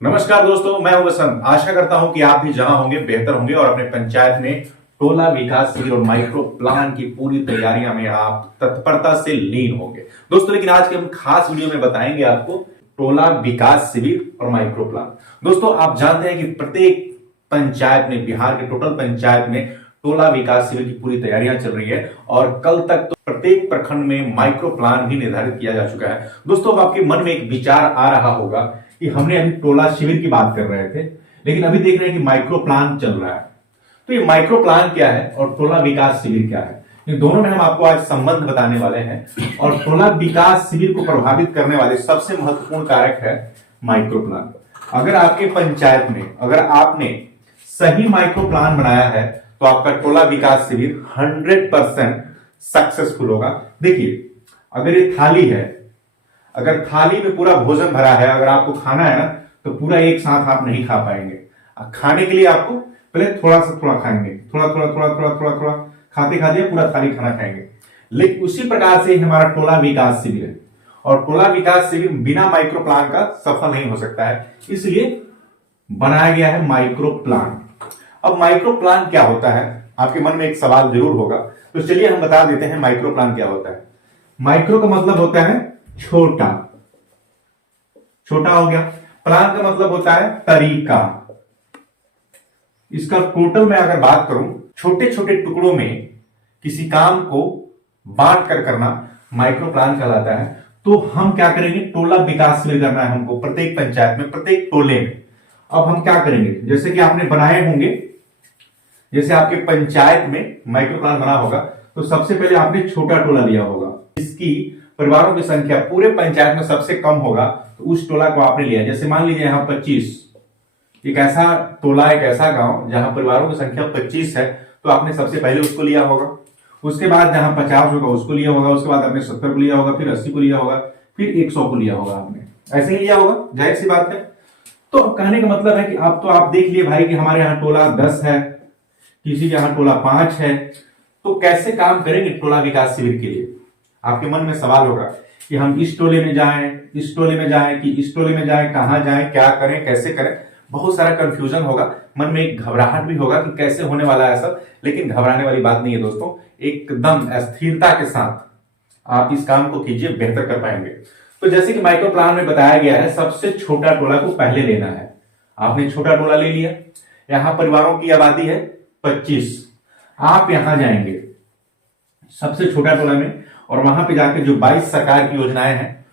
नमस्कार दोस्तों, मैं हूं वसंत। आशा करता हूं कि आप भी जहां होंगे बेहतर होंगे और अपने पंचायत में टोला विकास शिविर और माइक्रो प्लान की पूरी तैयारियां में आप तत्परता से लीन होंगे। दोस्तों लेकिन आज के हम खास वीडियो में बताएंगे आपको टोला विकास शिविर और माइक्रो प्लान। दोस्तों आप जानते हैं कि प्रत्येक पंचायत में, बिहार के टोटल पंचायत में टोला विकास शिविर की पूरी तैयारियां चल रही है और कल तक तो प्रत्येक प्रखंड में माइक्रो प्लान भी निर्धारित किया जा चुका है। दोस्तों अब आपके मन में एक विचार आ रहा होगा कि हमने अभी टोला शिविर की बात कर रहे थे, लेकिन अभी देख रहे हैं कि माइक्रो प्लान चल रहा है। तो ये माइक्रो प्लान क्या है और टोला विकास शिविर क्या है, इन दोनों में हम आपको आज संबंध बताने वाले हैं। और टोला विकास शिविर को प्रभावित करने वाले सबसे महत्वपूर्ण कारक है माइक्रो प्लान। अगर आपके पंचायत में अगर आपने सही माइक्रो प्लान बनाया है तो आपका टोला विकास शिविर 100% सक्सेसफुल होगा। देखिए, अगर ये थाली है, अगर थाली में पूरा भोजन भरा है, अगर आपको खाना है ना तो पूरा एक साथ आप नहीं खा पाएंगे। खाने के लिए आपको पहले थोड़ा सा थोड़ा खाएंगे, थोड़ा थोड़ा थोड़ा थोड़ा थोड़ा थोड़ा खाते खाते पूरा थाली खाना खाएंगे। लेकिन उसी प्रकार से हमारा टोला विकास शिविर है और टोला विकास शिविर बिना माइक्रो प्लान का सफल नहीं हो सकता है, इसलिए बनाया गया है माइक्रो प्लान। अब माइक्रो प्लान क्या होता है, आपके मन में एक सवाल जरूर होगा, तो चलिए हम बता देते हैं माइक्रो प्लान क्या होता है। माइक्रो का मतलब होता है छोटा, छोटा हो गया। प्लान का मतलब होता है तरीका। इसका टोटल में अगर बात करूं, छोटे छोटे टुकड़ों में किसी काम को बांट कर करना माइक्रो प्लान कहलाता है। तो हम क्या करेंगे, टोला विकास शिविर करना है हमको प्रत्येक पंचायत में, प्रत्येक टोले में। अब हम क्या करेंगे, जैसे कि आपने बनाए होंगे, जैसे आपके पंचायत में माइक्रो प्लान बना होगा तो सबसे पहले आपने छोटा टोला लिया होगा, इसकी परिवारों की संख्या पूरे पंचायत में सबसे कम होगा, तो उस टोला को आपने लिया। जैसे मान लीजिए यहाँ 25, एक ऐसा टोला, एक ऐसा गांव जहां परिवारों की संख्या 25 है, तो आपने सबसे पहले उसको लिया होगा। उसके बाद जहां 50 होगा उसको लिया होगा, उसके बाद आपने 70 को लिया होगा, फिर 80 को लिया होगा, फिर 100 को लिया होगा। आपने ऐसे ही लिया होगा, जाहिर सी बात है। तो अब कहने का मतलब है कि अब तो आप देख लिए भाई कि हमारे यहाँ टोला 10 है, किसी के यहाँ टोला 5 है, तो कैसे काम करेंगे टोला विकास शिविर के लिए। आपके मन में सवाल होगा कि हम इस टोले में जाएं, इस टोले में जाएं कि इस टोले में जाएं, कहां जाएं, क्या करें, कैसे करें। बहुत सारा कंफ्यूजन होगा, मन में एक घबराहट भी होगा कि कैसे होने वाला है सब। लेकिन घबराने वाली बात नहीं है दोस्तों, एकदम स्थिरता के साथ आप इस काम को कीजिए, बेहतर कर पाएंगे। तो जैसे कि माइक्रो प्लान में बताया गया है, सबसे छोटा टोला को पहले लेना है। आपने छोटा टोला ले लिया, यहां परिवारों की आबादी है 25। आप यहां जाएंगे सबसे छोटा टोला में और वहां पे जाकर जो 22 सरकार की योजनाएं हैं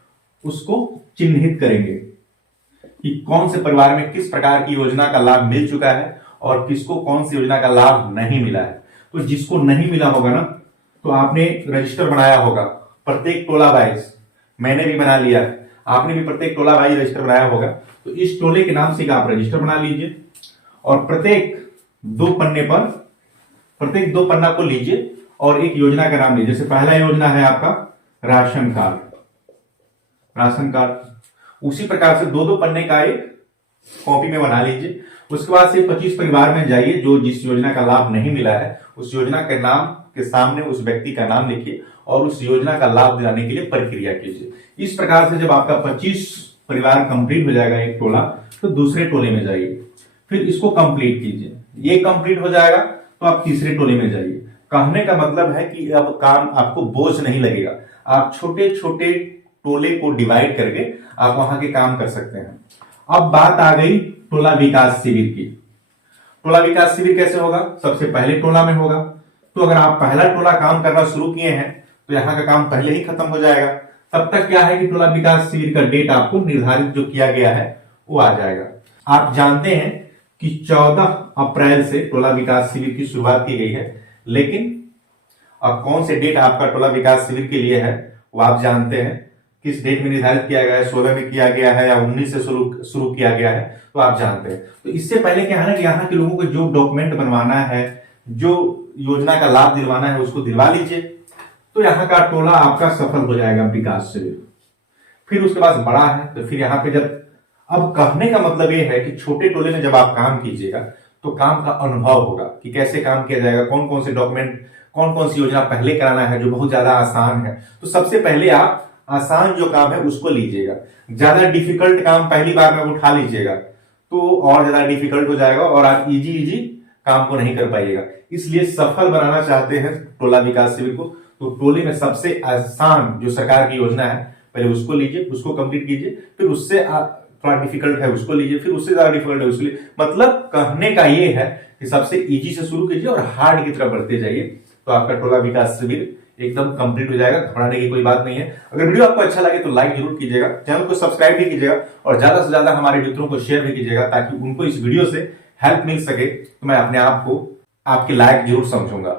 उसको चिन्हित करेंगे कि कौन से परिवार में किस प्रकार की योजना का लाभ मिल चुका है और किसको कौन सी योजना का लाभ नहीं मिला है। तो जिसको नहीं मिला होगा ना, तो आपने रजिस्टर बनाया होगा प्रत्येक टोला वाइज। मैंने भी बना लिया, आपने भी प्रत्येक टोला वाइज रजिस्टर बनाया होगा। तो इस टोले के नाम से आप रजिस्टर बना लीजिए और प्रत्येक दो पन्ना को लीजिए और एक योजना का नाम लीजिए। जैसे पहला योजना है आपका राशन कार्ड, उसी प्रकार से दो पन्ने का एक कॉपी में बना लीजिए। उसके बाद से 25 परिवार में जाइए जो जिस योजना का लाभ नहीं मिला है, उस योजना के नाम के सामने उस व्यक्ति का नाम लिखिए और उस योजना का लाभ दिलाने के लिए प्रक्रिया कीजिए। इस प्रकार से जब आपका 25 परिवार कंप्लीट हो जाएगा एक टोला, तो दूसरे टोले में जाइए, फिर इसको कंप्लीट कीजिए। ये कंप्लीट हो जाएगा तो आप तीसरे टोले में जाइए। कहने का मतलब है कि अब काम आपको बोझ नहीं लगेगा, आप छोटे छोटे टोले को डिवाइड करके आप वहां के काम कर सकते हैं। अब बात आ गई टोला विकास शिविर की। टोला विकास शिविर कैसे होगा, सबसे पहले टोला में होगा। तो अगर आप पहला टोला काम करना शुरू किए हैं तो यहाँ का काम पहले ही खत्म हो जाएगा। तब तक क्या है कि टोला विकास शिविर का डेट आपको निर्धारित जो किया गया है वो आ जाएगा। आप जानते हैं कि 14 अप्रैल से टोला विकास शिविर की शुरुआत की गई है, लेकिन अब कौन से डेट आपका टोला विकास शिविर के लिए है वो आप जानते हैं। किस डेट में निर्धारित किया गया है, 16 में किया गया है या 19 से शुरू किया गया है, तो आप जानते हैं। तो इससे पहले क्या है ना कि यहाँ के लोगों को जो डॉक्यूमेंट बनवाना है, जो योजना का लाभ दिलवाना है, उसको दिलवा लीजिए। तो यहाँ का टोला आपका सफल हो जाएगा विकास शिविर। फिर उसके बाद बड़ा है तो फिर यहाँ पे जब, अब कहने का मतलब ये है कि छोटे टोले में जब आप काम कीजिएगा तो काम का अनुभव होगा कि कैसे काम किया जाएगा, कौन कौन से डॉक्यूमेंट, कौन कौन सी योजना पहले कराना है जो बहुत ज्यादा आसान है। तो सबसे पहले आप आसान जो काम है उसको लीजिएगा, ज्यादा डिफिकल्ट काम पहली बार में उठा लीजिएगा तो और ज्यादा डिफिकल्ट हो जाएगा और आप इजी इजी काम को नहीं कर पाइएगा। इसलिए सफल बनाना चाहते हैं टोला विकास शिविर को, तो टोले में सबसे आसान जो सरकार की योजना है पहले उसको लीजिए, उसको कंप्लीट कीजिए, फिर उससे थोड़ा डिफिकल्ट है उसको लीजिए, फिर उससे ज्यादा डिफिकल्ट है उसको लीजिए। मतलब कहने का ये है कि सबसे इजी से शुरू कीजिए और हार्ड की तरफ बढ़ते जाइए, तो आपका टोला विकास शिविर एकदम कंप्लीट हो जाएगा। घबराने की कोई बात नहीं है। अगर वीडियो आपको अच्छा लगे तो लाइक जरूर कीजिएगा, चैनल को सब्सक्राइब भी कीजिएगा और ज्यादा से ज्यादा हमारे मित्रों को शेयर भी कीजिएगा ताकि उनको इस वीडियो से हेल्प मिल सके। तो मैं अपने आप को आपके लायक जरूर समझूंगा।